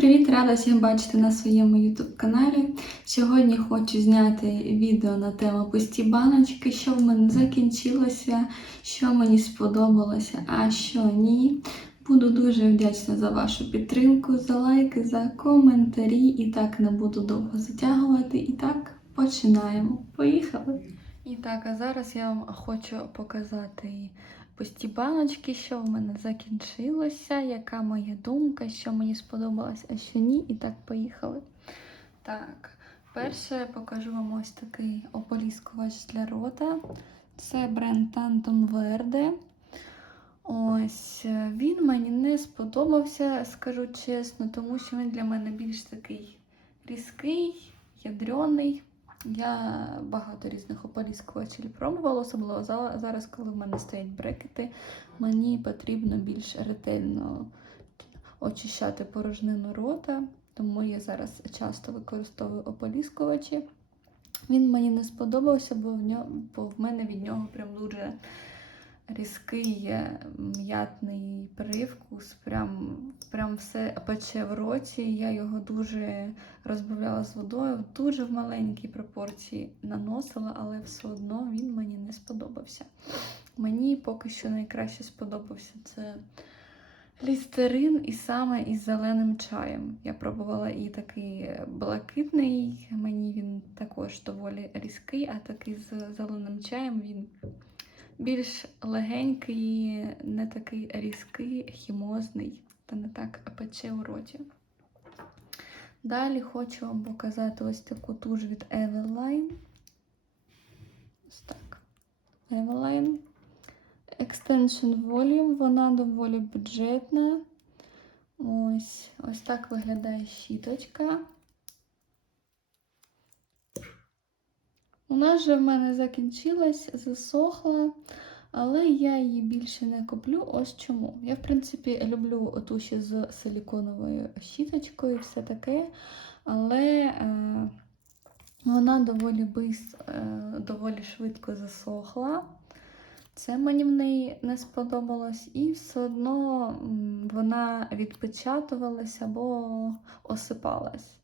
привіт! Рада всіх бачити на своєму YouTube каналі. Сьогодні хочу зняти відео на тему пусті баночки, що в мене закінчилося, що мені сподобалося, а що ні. Буду дуже вдячна за вашу підтримку, за лайки, за коментарі. І так не буду довго затягувати. І так, починаємо. Поїхали! І так, а зараз я вам хочу показати пусті баночки, що в мене закінчилося, яка моя думка, що мені сподобалось, а що ні. І так, поїхали. Так, перше покажу вам ось такий ополіскувач для рота. Це бренд Tantum Verde. Ось е, він мені не сподобався, скажу чесно, тому що він для мене більш такий різкий, ядрений. Я багато різних ополіскувачів пробувала, особливо зараз, коли в мене стоять брекети, мені потрібно більш ретельно очищати порожнину рота, тому я зараз часто використовую ополіскувачі. Він мені не сподобався, бо в, нього, бо в мене від нього прям дуже різкий м'ятний привкус, прям, прям все пече в роті. Я його дуже розбавляла з водою, дуже в маленькій пропорції наносила, але все одно він мені не сподобався. Мені поки що найкраще сподобався це лістерин і саме із зеленим чаєм. Я пробувала і такий блакитний, мені він також доволі різкий, а такий з зеленим чаєм він більш легенький, не такий різкий, хімозний та не так пече у роті. Далі хочу вам показати ось таку туш від Everline. Ось так. Everline. Extension Volume, вона доволі бюджетна. Ось, ось так виглядає щіточка. Вона вже в мене закінчилась, засохла, але я її більше не куплю. Ось чому. Я, в принципі, люблю туші з силіконовою щіточкою і все таке. Але е, вона доволі бис, е, доволі швидко засохла. Це мені в неї не сподобалось, і все одно вона відпечатувалась або осипалась.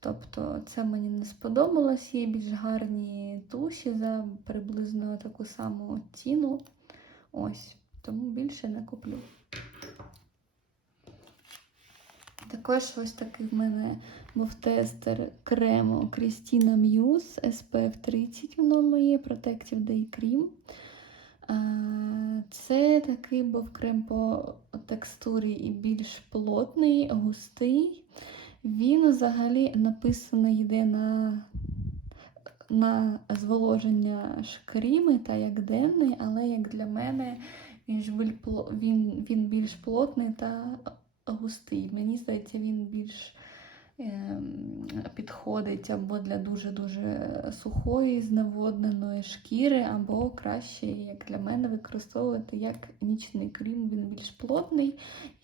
Тобто це мені не сподобалось, є більш гарні туші за приблизно таку саму ціну. Ось, тому більше не куплю. Також ось такий в мене був тестер крему Christina Muse SPF 30 воно моє Protective Day Cream. Це такий був крем по текстурі і більш плотний, густий. Він взагалі написано йде на на зволоження шкріми та як денний, але як для мене він, він, він більш плотний та густий. Мені здається, він більш підходить або для дуже-дуже сухої, зневодненої шкіри, або краще, як для мене, використовувати як нічний крем. Він більш плотний.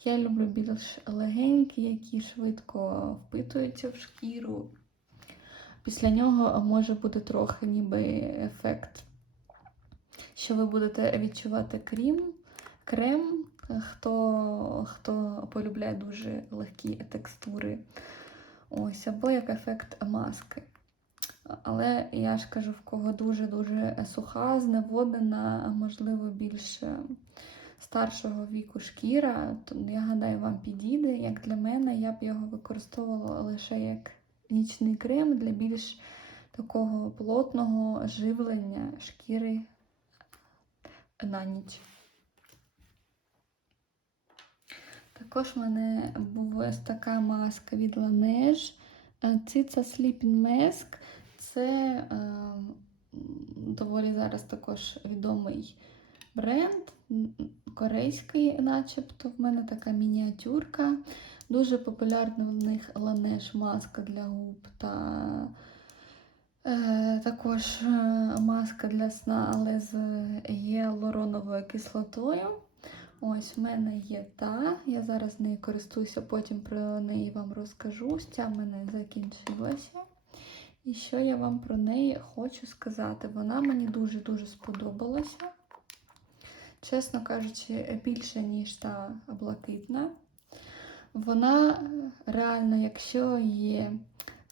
Я люблю більш легенькі, які швидко впитуються в шкіру. Після нього може бути трохи ніби ефект, що ви будете відчувати крем, крем, хто, хто полюбляє дуже легкі текстури. Ось, або як ефект маски. Але я ж кажу, в кого дуже-дуже суха, зневоднена, можливо, більше старшого віку шкіра, то я гадаю, вам підійде. Як для мене, я б його використовувала лише як нічний крем для більш такого плотного живлення шкіри на ніч. Також в мене ось така маска від Laneige. Cica Sleeping Mask. Це е, доволі зараз також відомий бренд, корейський, начебто. В мене така мініатюрка. Дуже популярна в них Laneige маска для губ та е, також е, маска для сна, але з гіалуроновою кислотою. Ось в мене є та, я зараз нею користуюся, потім про неї вам розкажу. Ця в мене закінчилася. І що я вам про неї хочу сказати? Вона мені дуже-дуже сподобалася. Чесно кажучи, більше, ніж та блакитна. Вона е, реально, якщо є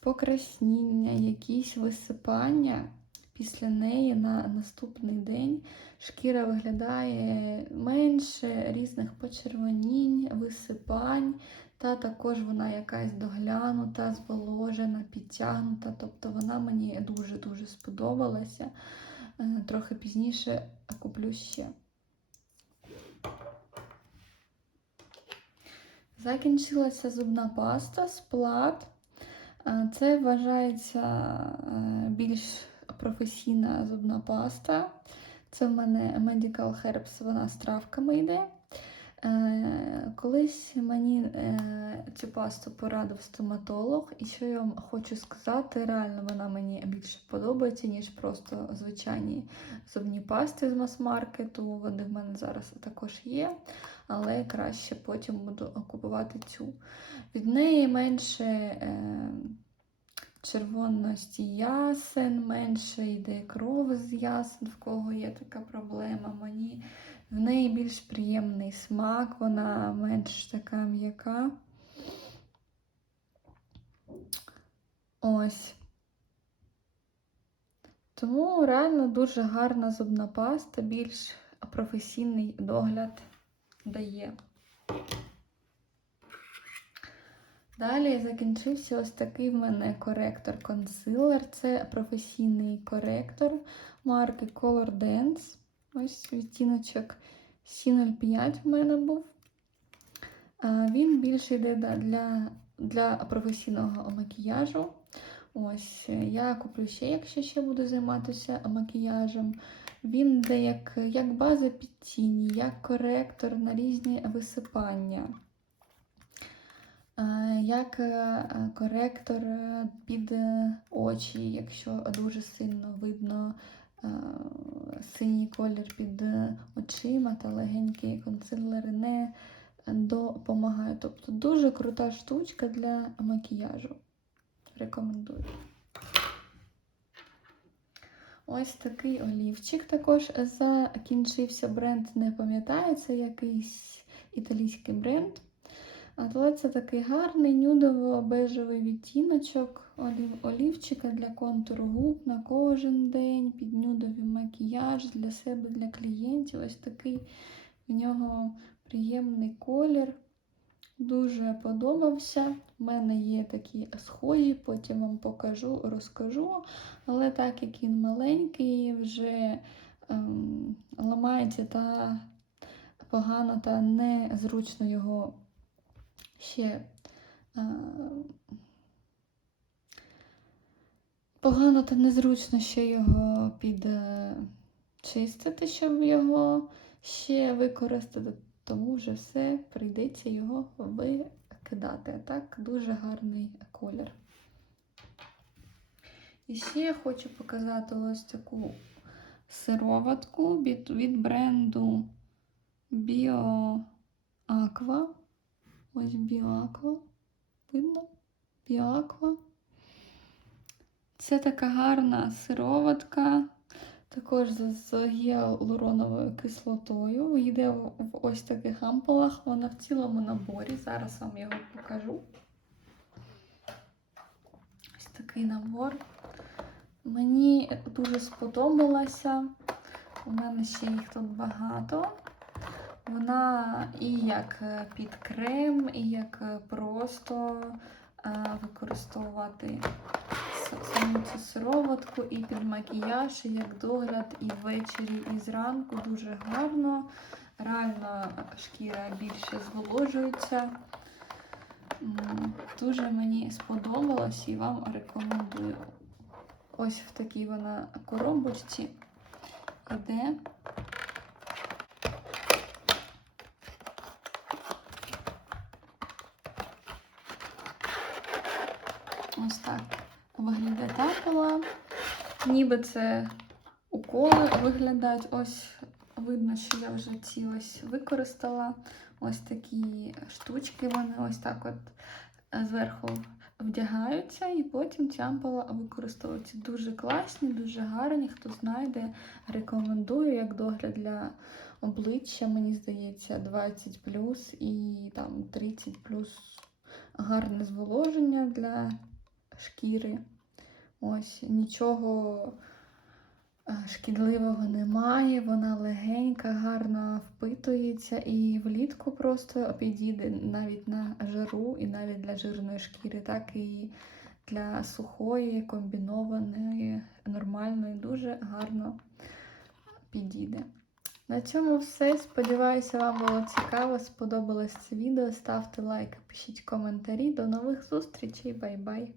покрасніння, якісь висипання, після неї на наступний день шкіра виглядає менше різних почервонінь, висипань, та також вона якась доглянута, зволожена, підтягнута. Тобто вона мені дуже-дуже сподобалася. Е, Трохи пізніше куплю ще. Закінчилася зубна паста сплат. Е, Це вважається е, більш професійна зубна паста. Це в мене Medical Herbs, вона з травками йде. Е, Колись мені е, цю пасту порадив стоматолог, і що я вам хочу сказати, реально вона мені більше подобається, ніж просто звичайні зубні пасти з мас-маркету. Вони в мене зараз також є, але краще потім буду купувати цю. Від неї менше е, червоності ясен, менше йде кров з ясен, в кого є така проблема. Мені в неї більш приємний смак, вона менш така м'яка. Ось. Тому реально дуже гарна зубна паста, більш професійний догляд дає. Далі закінчився ось такий в мене коректор-консилер. Це професійний коректор марки Color Dance. Ось відтіночок C05 в мене був. Він більше йде для, для професійного макіяжу. Ось, е, я куплю ще, якщо ще буду займатися макіяжем. Він йде як, як база під тіні, як коректор на різні висипання. Е, Як е, коректор е, під е, очі, якщо дуже сильно видно е, синій колір під е, очима та легенькі консилери не допомагають. Тобто дуже крута штучка для макіяжу. Рекомендую. Ось такий олівчик також закінчився бренд, не пам'ятаю, це якийсь італійський бренд. Але це такий гарний нюдово-бежевий відтіночок олів, олівчика для контуру губ на кожен день, під нюдовий макіяж для себе, для клієнтів. Ось такий в нього приємний колір. Дуже подобався. У мене є такі схожі, потім вам покажу, розкажу. Але так як він маленький, вже ем, ламається та погано та незручно його ще е, погано та незручно ще його підчистити, щоб його ще використати, тому вже все прийдеться його викидати. Так, дуже гарний колір. І ще я хочу показати ось таку сироватку від, від бренду BioAqua. Ось BioAqua. Видно? BioAqua. Це така гарна сироватка, також з гіалуроновою кислотою. Йде в ось таких ампулах. Вона в цілому наборі. Зараз вам його покажу. Ось такий набор. Мені дуже сподобалася. У мене ще їх тут багато. Вона і як е, під крем, і як е, просто е, використовувати саму цю сироватку і під макіяж, і як догляд, і ввечері, і зранку. Дуже гарно. Реально шкіра більше зволожується. Дуже мені сподобалось і вам рекомендую. Ось в такій вона коробочці іде. Ось так виглядає тапала. Ніби це уколи виглядають. Ось видно, що я вже ці ось використала. Ось такі штучки, вони ось так от е, зверху вдягаються, і потім ця ампула використовується. Дуже класні, дуже гарні. Хто знайде, рекомендую як догляд для обличчя, мені здається, 20 і там 30 гарне зволоження для шкіри. Ось нічого е, шкідливого немає, вона легенька, гарно впитується і влітку просто підійде навіть на жару і навіть для жирної шкіри, так і для сухої, комбінованої, нормальної, дуже гарно підійде. На цьому все. Сподіваюся, вам було цікаво, сподобалось це відео. Ставте лайк, пишіть коментарі. До нових зустрічей, бай-бай!